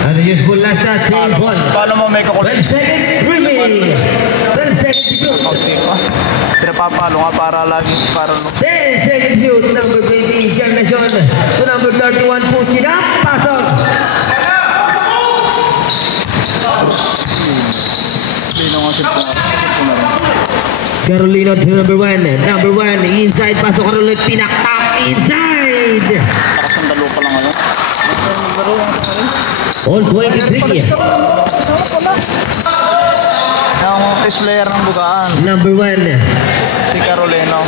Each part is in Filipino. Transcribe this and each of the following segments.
And the useful last touch, change ball. Paano mo may kukulit? 12 seconds remaining. 12 seconds to shoot. Pinapapalo nga para lagi, para 10 seconds shoot. Number 20, Encarnacion. To number 31, Puchina. Pasok. Carolino to number 1. Number 1, inside. Pasok Carolino. Tinaktak inside. Sandalo pa lang ano. All 23. Yung test player ng Bugaan. Number 1. Si Carolino.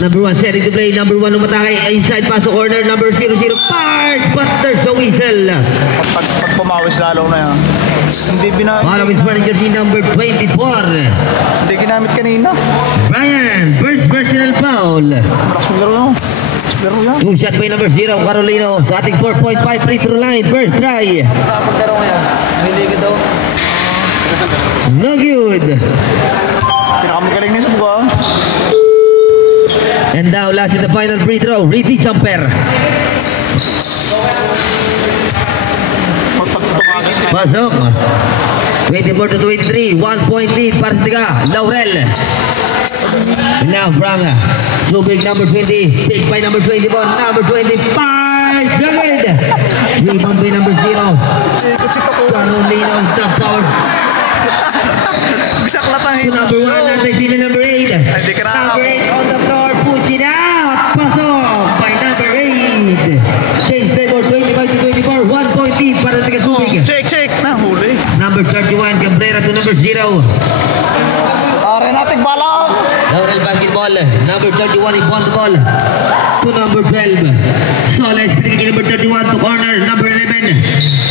Number 1, setting to play. Number 1, umatake. Inside, pasok corner. Number 00, Park. Buster sa whistle. Pag pumawis lalo na yan. Hindi Following sparring jersey number 24. Hindi ginamit kanina. Brian, first personal foul. Lakas laro yan. Laro yan. Two shot by number 0, Carolino. Sa ating 4.5 free throw line. First try. Tapos laro ko yan. Hindi ko daw. No good. Pinakamagaling niya sa Bugaan. And now last in the final free throw, Rizzy Jumper. Pasok. 24 to 23, 1 point lead para sa tiga, Laurel. Now from Subig number 20, take by number 21, number 25, David. Rebound by number 0. Carolino, stop power. Bisak latang To number 1, natin number 8. Number 8 on the floor, pushing out. Pasok by number 8. Change playboard 25 to 24, 1 point lead para sa tiga Subig. Check. Nahuli. Number 31, Cabrera to number 0. Renatic bala. Laurel basketball. Number 31, he won the ball. To number 12. Soles, pinigay number 31 to corner. Number 11.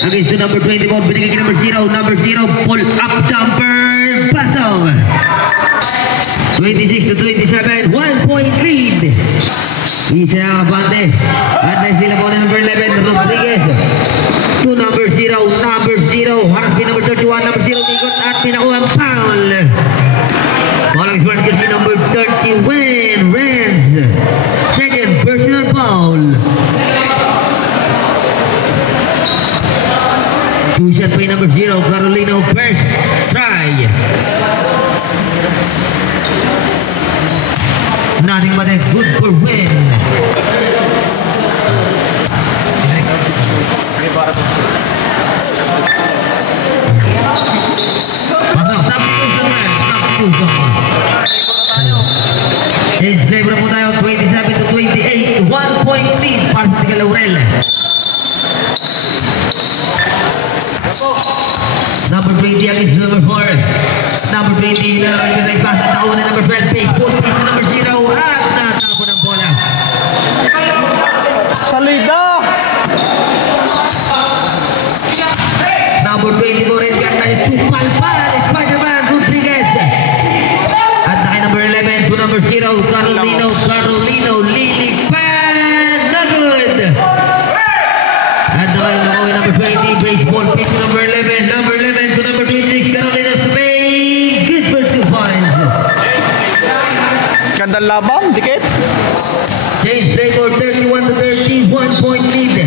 Against to number 24, pinigay number 0. Number 0, pull up jumper. Pasok. 26 to 27, 1 point lead. Isa ang abante. At next sila po na number 11, Rodriguez. To number 0, number 0. Harap si number 31, number 0. Ikot at pinakuha ang foul. Following short jersey number 30, Wayne Renz. Second personal foul. Two shot by number 0, Carolino. First try. Nothing but a good for win. His flavor po tayo 27 to 28, 1 point lead para sa tiga Laurel. Number 20 against number 4. Number 20 na pass at ako na number 12 fake. Full pitch to number 0 at natapo ng bola. Salida. Number 24 is got na Tupalpal, Spider-Man Rodriguez. At naka number 11 to number 0, Carolino, Lilipan, not good. At naka number 20, baseball pitch to number 11, number 11 to number 26, Carolino Spain, good for 2 points. Gandang labang, dikit. Change playboard 31 to 13, 1 point lead.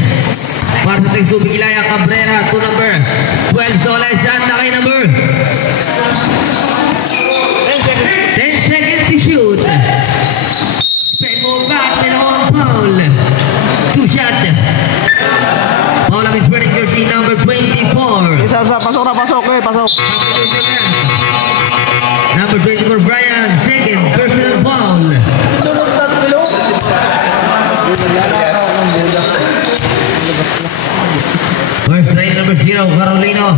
Para sa Subig Ilaya Cabrera to number 12 Soles at nakay number 10 seconds to shoot. Spin move back, pinakawang foul. 2 shot. Foul against Burning jersey number 24. Isa, pasok. Number 24 Brian, second personal foul. First try number 0, Carolino.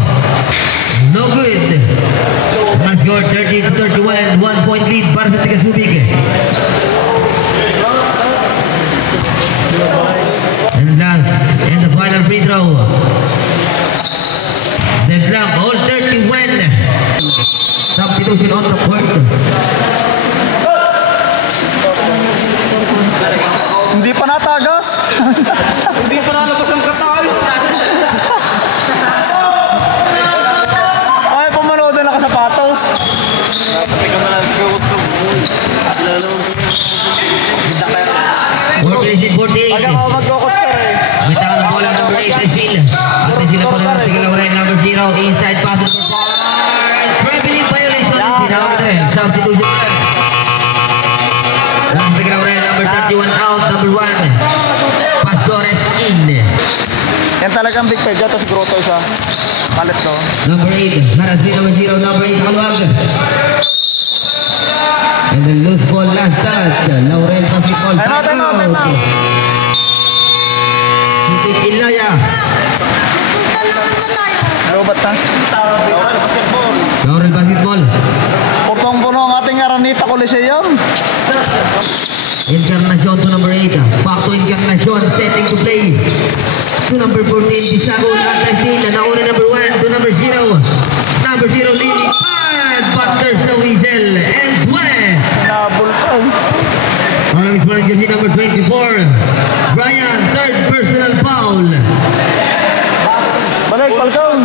No good. One score 30 to 31, 1 point lead para sa tiga Subig. And last, and the final free throw. That's lang, all 31. Substitution on the court. Hindi pa natagas. Hindi pa nalabas ang katay. Ay, pumanood na nakasapatos. Pati ka malang gawag. 48. Aga ako mag-focus ka eh. May taka ng bola number 8, Cecil. Attention na po na si Laurel, number 0, inside pass number 4. Traveling violation. Tinawag ito eh. Substitution na. Lang si Laurel, number 31 out, number 1. Pastores in. Yan talagang big peg. Ito si Grotto isa. Palit to. Number 8, Harasby number 0, number 8, Kaluag. And then loose ball last touch. Laurel basketball. Time out. Ilaya. Lobat na. Laurel basketball. Putong-puno ang ating Araneta Coliseum. Encarnacion to number 8. Back to Encarnacion, setting to play. To number 14, Tisago, last 19. Nauna number 1 to number 0. Number 0, Lily. But there's no whistle. And 1. Nabul pa. Orange Sporting jersey number 24. Brian, third personal foul. Balik, Falcon.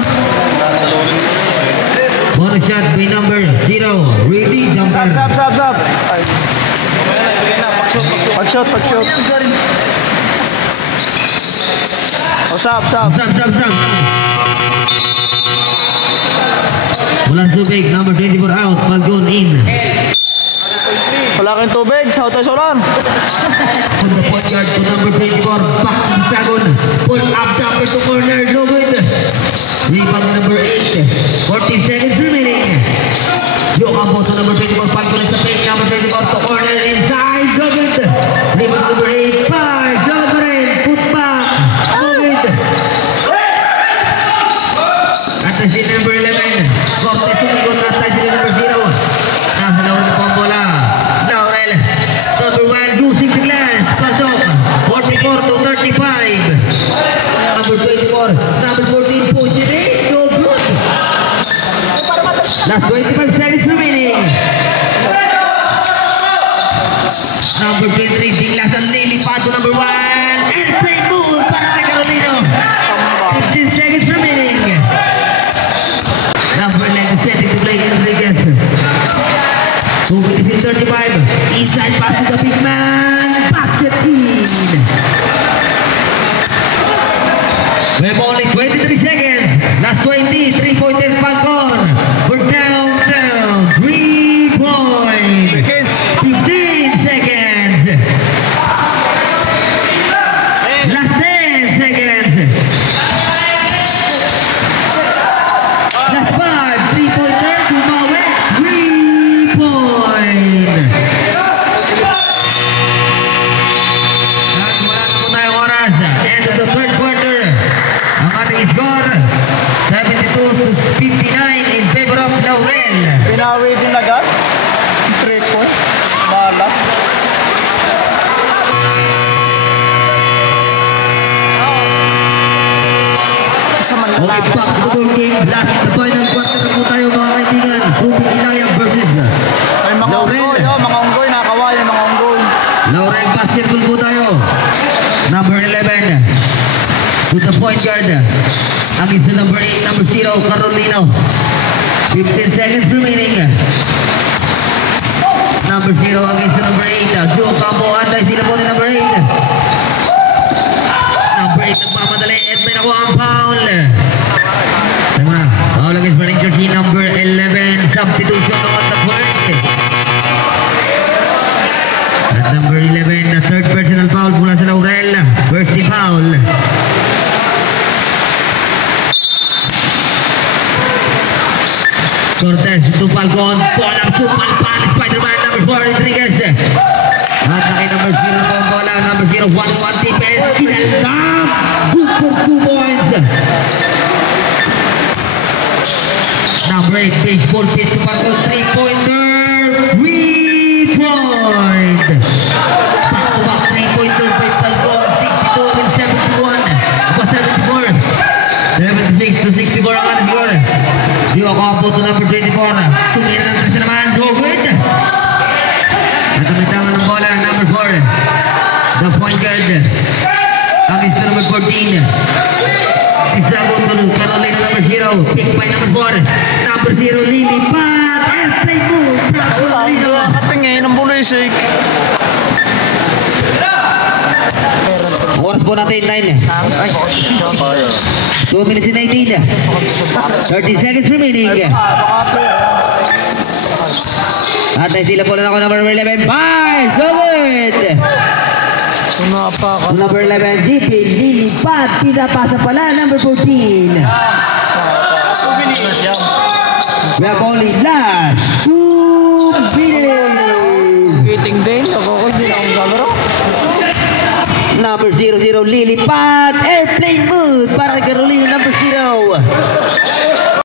Bonus shot by number 0. Really jumper. Sab. Ay. Pag-shot. Oh, sab. Sub. Walang subig, number 24 out. Falcon in. Wala kayong tubig. Sa hotel solan. On the point guard to number 24. Back to Sagon. Pull up jumper to corner. No good. Rebound number 8. 14 seconds remaining. Yocampo to number 24. Falcon is the paint. Number 24 to corner. Inside. No good. Rebound number 8. 5. Jogren. Put back. No good. At the number 11. Corte sumigot na sa number 0. Nasa lawang na po ang bola. Laurel. Number 1. Losing the glass. Pasok. 44 to 35. Number 24. Number 14. Push it. No good. Last 25 seconds remaining. Number 23. Tinglasan Lily. Pato number 1. And play move para kay Carolino. 15 seconds remaining. Number 11 setting to play Enriquez. 2 minutes and 35. Inside pass to the big man. Basket in. We have only 23 seconds. Last 20. 3-pointers Falcon. We're down. 3 points. 15 seconds. Last 10 seconds. Last 5. 3-pointer. Bumawi. 3 points. At wala na po tayong oras. End of the third quarter. Ang ating score, 72 to 59 in favor of Laurel. Pinawi din agad. 3 point. Malas. Sasaman na Okay, back to the ball game. Last the final quarter na po tayo mga kaibigan. Ruben Ilaya versus Ay, mga Laurel. unggoy. Mga unggoy. Nakawaya mga unggoy. Laurel basketball po tayo. Number 11. With the point guard. Ang isa number 8, number 0, Carolino. 15 seconds remaining. Number 0 against the number 8. Joe Campo, antay sila po ni number 8. Number 8 nagmamadali. At may nakuha ang foul. Tama. Foul against Sporting jersey number 11. Substitution on the point. At number 11, the third personal foul mula sa Laurel. First team foul. Cortez to Falcon. Ball up to Palpal. Spider-Man number 4, Enriquez. At nakay number 0 po ang bola. Number 0, 1-1 defense. Pinasam. Good for 2 points. Number 8, baseball pitch to Falcon. 3-pointer. 3-point. Back-to-back 3-pointer by Falcon. 62 and 71. Aba 74. 76 to 64 ang ating score. Yocampo to number 24. Tumira ng pressure naman. Go good. At ang bitangan ng bola, number 4. The point guard. Ang isa number 14. Tisago to Carolina number 0. Pick by number 4. Number 0, Lily. Pat. And play move. Carolina. Katingin ang bulisik. Oras po natin 9. 2 minutes and 18. 30 seconds remaining. At ay sila po lang ako number 11. Fires! Forward! Number 11, GP, lilipad. Pinapasa pala, number 14. We have only last 2 minutes. Waiting din. Ako ko, hindi na akong gagaro. Number 00, lilipad. Airplane mode para kay Carolina, number 0.